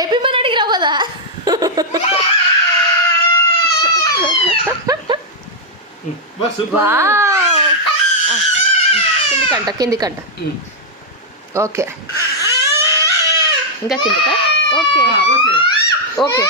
AP పని అడిగినావు కదా. కిందికంట ఓకే. ఇంకా కిందికా? Okay okay.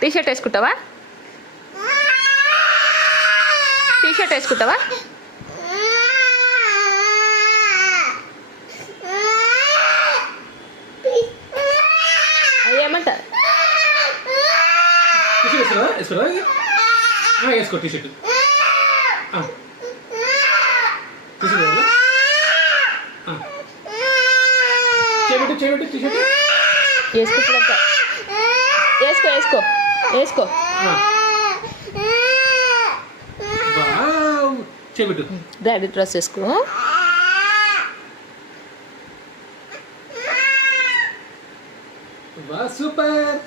టీషర్ట్ వేసుకుంటావా? టీషర్ట్ వేసుకుంటావా? ఏమంట? వేసుకో టీషర్ట్. వేసుకో వేసుకో వేసుకో వేసుకో. డాడీ డ్రెస్ వేసుకో. Super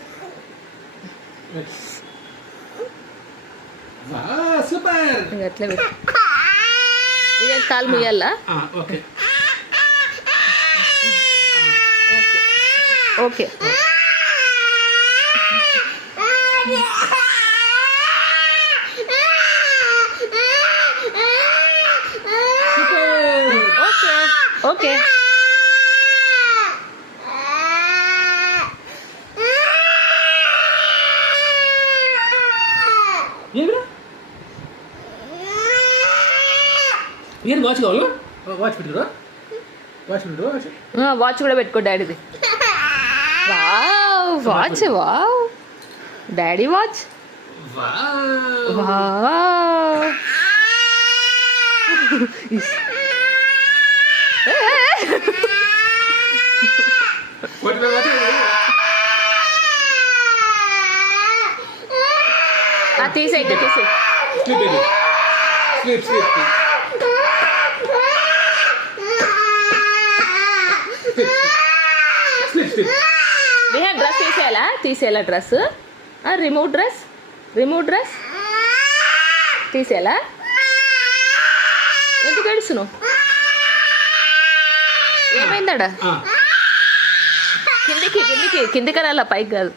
super. అట్లా ఇదే కాలు ముయ్యాలా? Okay okay. ఓకే. ఏం వాచ్ కావాలా? వాచ్ పెట్టుకురా. వాచ్ కూడా పెట్టుకో డాడీది. Wow watch. Wow daddy watch. Wow తీసే ఇంకా తీసే. డ్రెస్ తీసేయాలా డ్రెస్? రిమూవ్ డ్రెస్ తీసేయాలా? ఎందుకు ఏడుస్తున్నావు? ఏమైందాడా? కిందికి కిందికి కిందికి రాలా, పైకి కాదు.